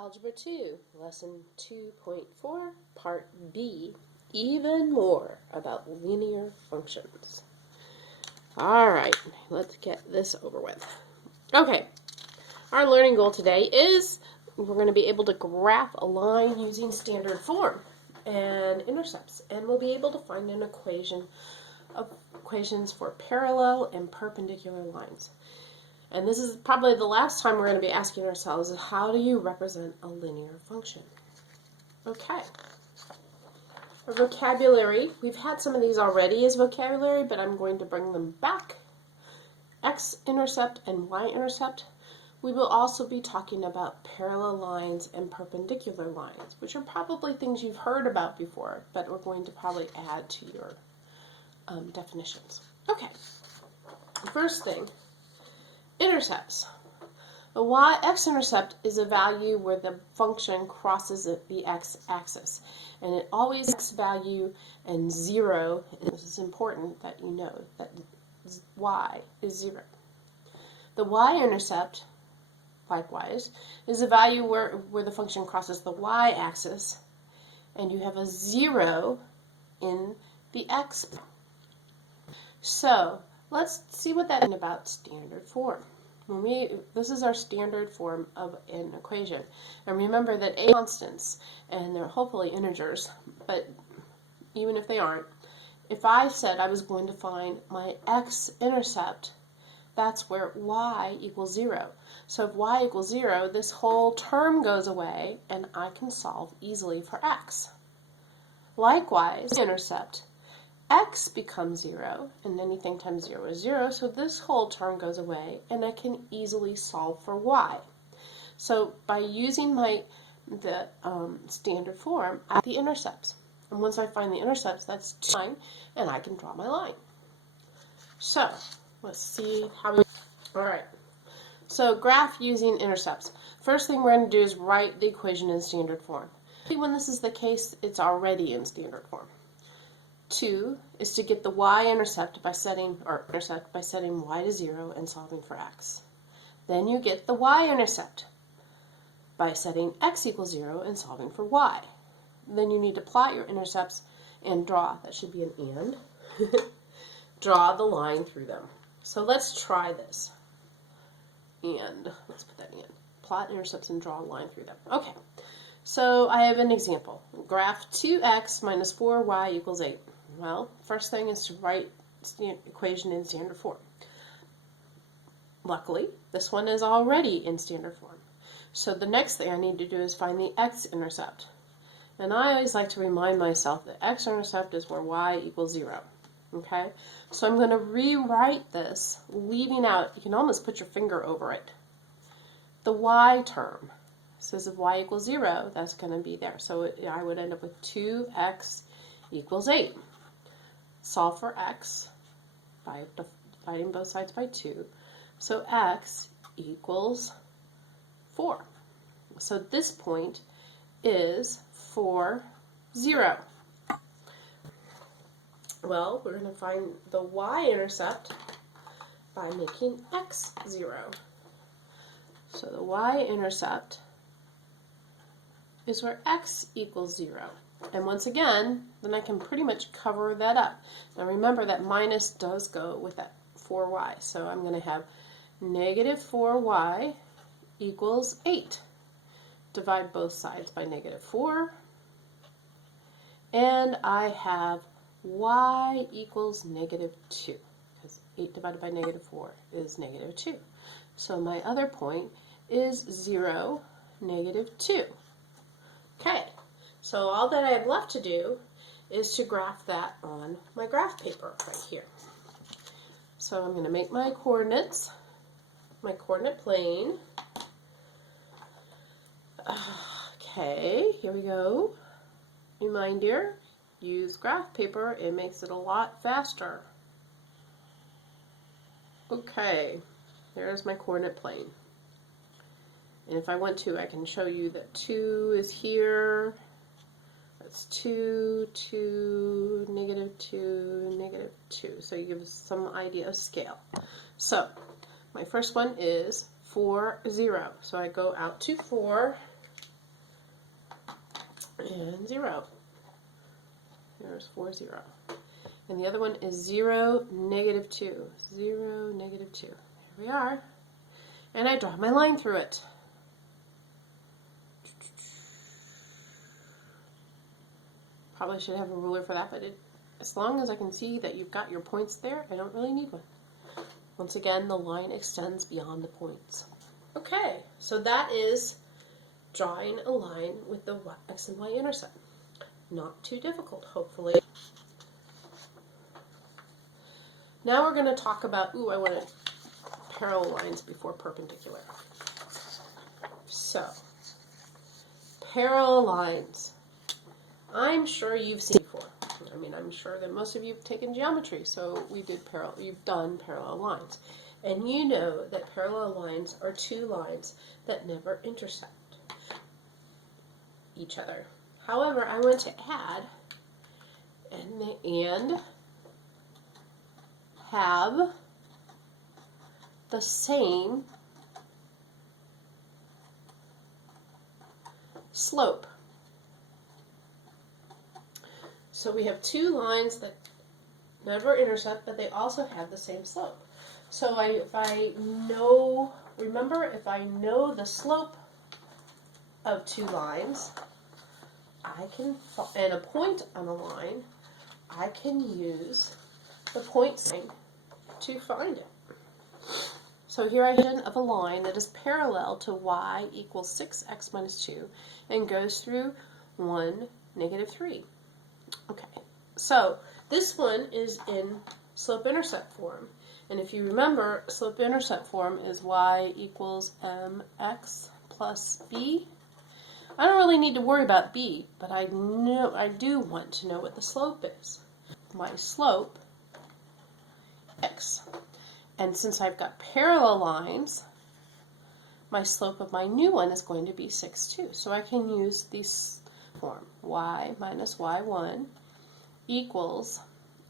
Algebra 2, Lesson 2.4, Part B, even more about linear functions. Alright, let's get this over with. Okay, our learning goal today is we're going to be able to graph a line using standard form and intercepts, and we'll be able to find an equations for parallel and perpendicular lines. And this is probably the last time we're going to be asking ourselves, how do you represent a linear function? Okay. For vocabulary, we've had some of these already as vocabulary, but I'm going to bring them back. X-intercept and Y-intercept. We will also be talking about parallel lines and perpendicular lines, which are probably things you've heard about before, but we're going to probably add to your definitions. Okay. First thing. Intercepts. A x-intercept is a value where the function crosses the x-axis, and it always x value and 0, and this is important that you know that y is 0. The y-intercept, likewise, is a value where the function crosses the y-axis, and you have a 0 in the x. So, let's see what that is about standard form. This is our standard form of an equation. And remember that a constants, and they're hopefully integers, but even if they aren't, if I said I was going to find my x-intercept, that's where y equals 0. So if y equals 0, this whole term goes away, and I can solve easily for x. Likewise, intercept, x becomes 0, and anything times 0 is 0, so this whole term goes away, and I can easily solve for y. So by using the standard form, I have the intercepts. And once I find the intercepts, that's 2 line, and I can draw my line. So, let's see how we... Alright, so graph using intercepts. First thing we're going to do is write the equation in standard form. When this is the case, it's already in standard form. 2 is to get the y-intercept by setting y to 0 and solving for x. Then you get the y-intercept by setting x equals 0 and solving for y. Then you need to plot your intercepts and draw. That should be an and. Draw the line through them. So let's try this. And let's put that in. Plot intercepts and draw a line through them. Okay. So I have an example. Graph 2x minus 4y equals 8. Well, first thing is to write the equation in standard form. Luckily, this one is already in standard form. So the next thing I need to do is find the x-intercept. And I always like to remind myself that x-intercept is where y equals 0. Okay? So I'm going to rewrite this, leaving out, you can almost put your finger over it, the y term. So if y equals 0, that's going to be there. So I would end up with 2x equals 8. Solve for x by dividing both sides by 2. So x equals 4. So this point is 4, 0. Well, we're going to find the y-intercept by making x 0. So the y-intercept is where x equals 0. And once again, then I can pretty much cover that up. Now remember that minus does go with that 4y. So I'm going to have negative 4y equals 8. Divide both sides by negative 4. And I have y equals negative 2. Because 8 divided by negative 4 is negative 2. So my other point is 0, negative 2. Okay. So all that I have left to do is to graph that on my graph paper right here. So I'm going to make my coordinates, my coordinate plane. Okay, here we go. Reminder, use graph paper, it makes it a lot faster. Okay, there's my coordinate plane. And if I want to, I can show you that 2 is here. That's 2, 2, negative 2, negative 2. So you give some idea of scale. So my first one is 4, 0. So I go out to 4, and 0. There's 4, 0. And the other one is 0, negative 2. 0, negative 2. Here we are. And I draw my line through it. Probably should have a ruler for that, but as long as I can see that you've got your points there, I don't really need one. Once again, the line extends beyond the points. Okay, so that is drawing a line with the x and y intercept. Not too difficult, hopefully. Now we're going to talk about, I wanted parallel lines before perpendicular. So, parallel lines. I'm sure you've seen before. I mean, I'm sure that most of you have taken geometry, so you've done parallel lines. And you know that parallel lines are two lines that never intersect each other. However, I want to add and have the same slope. So we have two lines that never intercept, but they also have the same slope. So if I know the slope of two lines, and a point on a line, I can use the point sign to find it. So here I have a line that is parallel to y equals 6x minus 2 and goes through 1, negative 3. Okay, so this one is in slope-intercept form. And if you remember, slope-intercept form is y equals mx plus b. I don't really need to worry about b, but I do want to know what the slope is. My slope, x. And since I've got parallel lines, my slope of my new one is going to be 6 too. So I can use this form, y minus y1 equals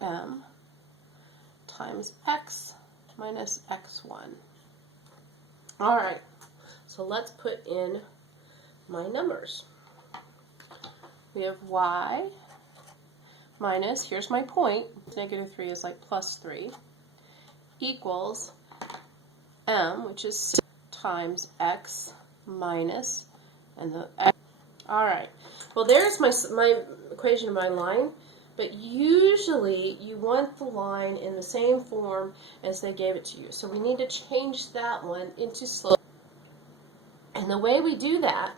m times x minus x1. All right, so let's put in my numbers. We have y minus, here's my point, negative 3 is like plus 3, equals m, which is 6 times x minus, and the x. All right, well there's my equation of my line, but usually you want the line in the same form as they gave it to you. So we need to change that one into slope. And the way we do that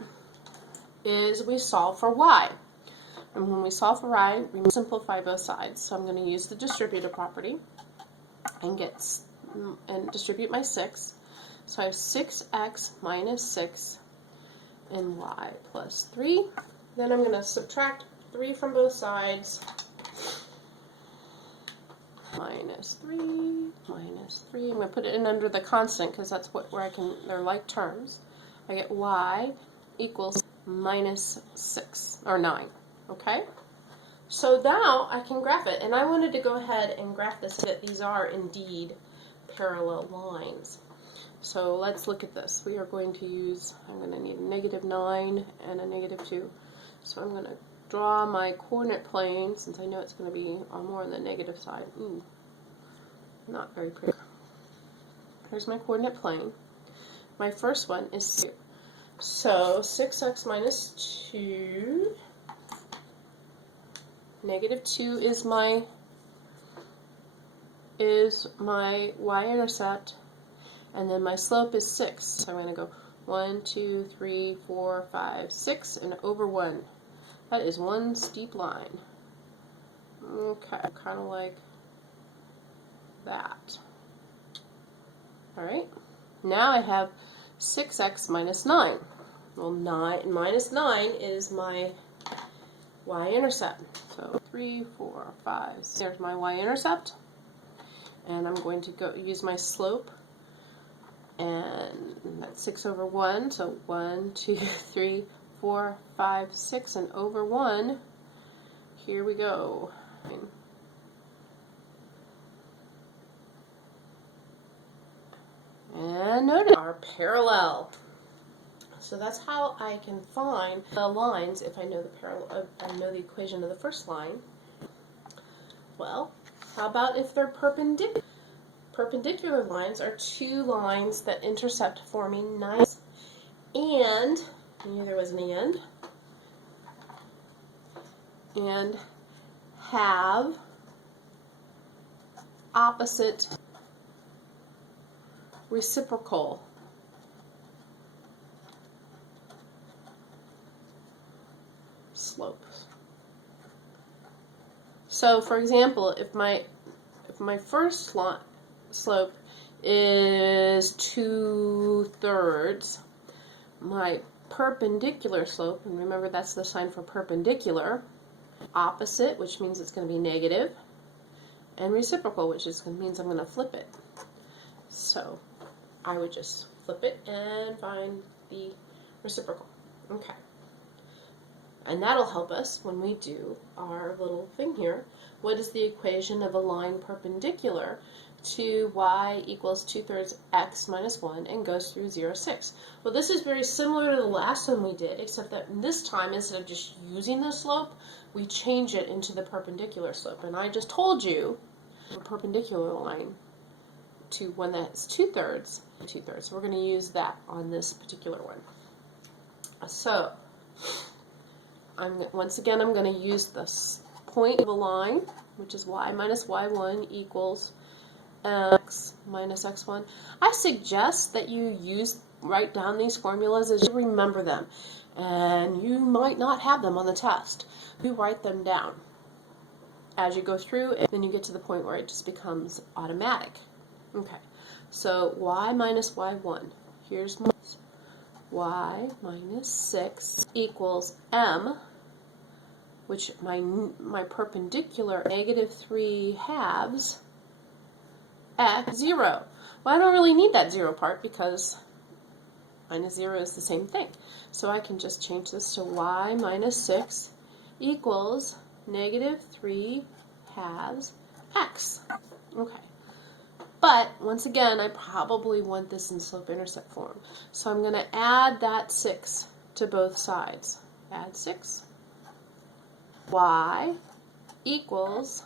is we solve for y. And when we solve for y, we simplify both sides. So I'm going to use the distributive property and distribute my 6. So I have 6x minus 6 and y plus 3. Then I'm going to subtract 3 from both sides. Minus 3, minus 3. I'm going to put it in under the constant because that's they're like terms. I get y equals minus 6, or 9. Okay? So now I can graph it. And I wanted to go ahead and graph this so that these are indeed parallel lines. So let's look at this. We are going to use, I'm going to need a negative 9 and a negative 2. So I'm going to draw my coordinate plane, since I know it's going to be more on the negative side. Ooh, not very pretty. Here's my coordinate plane. My first one is 2. So 6x minus 2, negative 2 is my y-intercept, and then my slope is 6. So I'm going to go 1, 2, 3, 4, 5, 6, and over 1. That is one steep line. Okay, kind of like that. Alright, now I have 6x minus 9. Well, minus 9 is my y-intercept. So 3, 4, 5, 6. There's my y-intercept. And I'm going to use my slope. And that's 6 over 1. So 1, 2, 3, 4, 5, 6, and over 1. Here we go. And notice are parallel. So that's how I can find the lines if I know the parallel. I know the equation of the first line. Well, how about if they're perpendicular? Perpendicular lines are two lines that intercept, forming 9, and I knew there was an and have opposite reciprocal slopes. So, for example, if my first slope is 2/3, my perpendicular slope, and remember that's the sign for perpendicular, opposite, which means it's going to be negative, and reciprocal, which means I'm going to flip it. So I would just flip it and find the reciprocal. Okay. And that'll help us when we do our little thing here. What is the equation of a line perpendicular to y equals 2/3 x minus 1 and goes through 0, 6? Well, this is very similar to the last one we did, except that this time, instead of just using the slope, we change it into the perpendicular slope. And I just told you a perpendicular line to one that's 2/3. So we're going to use that on this particular one. So once again, I'm going to use this point of a line, which is y minus y1 equals x minus x1. I suggest that you write down these formulas as you remember them, and you might not have them on the test. You write them down as you go through, and then you get to the point where it just becomes automatic. Okay, so y minus y1. Here's my y minus 6 equals m, which my perpendicular -3/2 x 0. Well, I don't really need that 0 part because minus 0 is the same thing. So I can just change this to y minus 6 equals -3/2 x. Okay. But, once again, I probably want this in slope-intercept form. So I'm going to add that 6 to both sides. Add 6. Y equals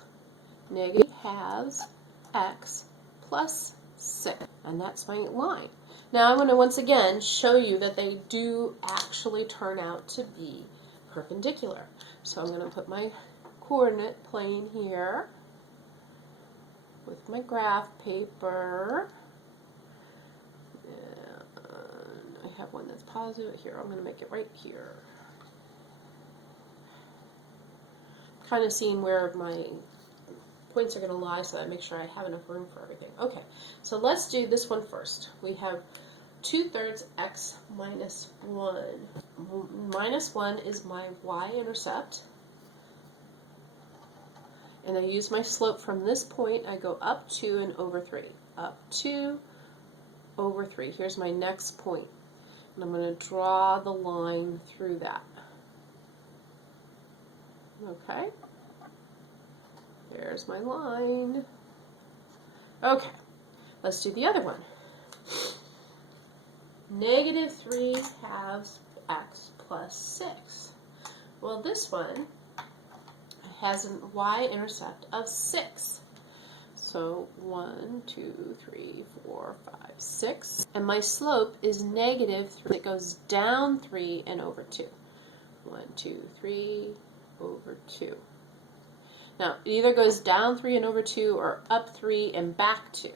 -2 x plus 6. And that's my line. Now I'm going to once again show you that they do actually turn out to be perpendicular. So I'm going to put my coordinate plane here with my graph paper. And I have one that's positive here. I'm going to make it right here. Kind of seeing where my points are going to lie so that I make sure I have enough room for everything. Okay, so let's do this one first. We have 2/3 x minus 1. Minus 1 is my y-intercept. And I use my slope from this point. I go up 2 and over 3. Up 2, over 3. Here's my next point. And I'm going to draw the line through that. Okay. There's my line. Okay. Let's do the other one. -3/2 x plus 6. Well, this one has a y-intercept of 6. So 1, 2, 3, 4, 5, 6. And my slope is -3. It goes down 3 and over 2. 1, 2, 3, over 2. Now, it either goes down 3 and over 2 or up 3 and back 2.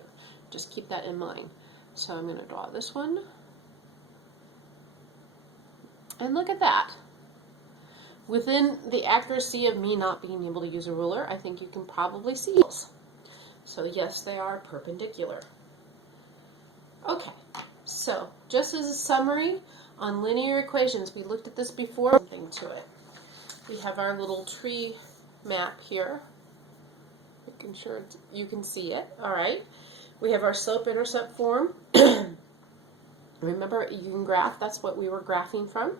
Just keep that in mind. So I'm going to draw this one. And look at that. Within the accuracy of me not being able to use a ruler, I think you can probably see those. So yes, they are perpendicular. Okay, so just as a summary on linear equations, we looked at this before. Something to it. We have our little tree map here, making sure you can see it. All right, we have our slope-intercept form. Remember, you can graph. That's what we were graphing from.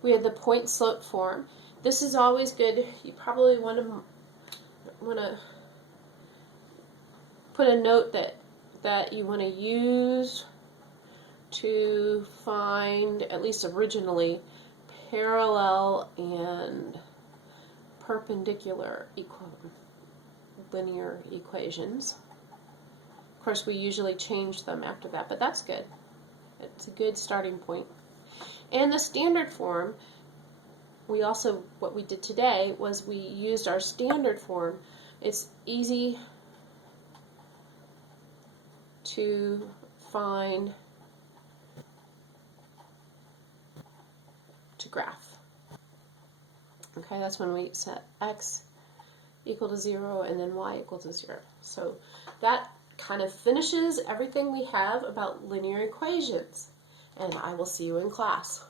We had the point-slope form. This is always good. You probably want to put a note that you want to use to find, at least originally, parallel and perpendicular linear equations. Of course, we usually change them after that, but that's good. It's a good starting point. And the standard form, we also, what we did today was we used our standard form. It's easy to find, to graph. Okay, that's when we set x equal to 0 and then y equal to 0. So that kind of finishes everything we have about linear equations. And I will see you in class.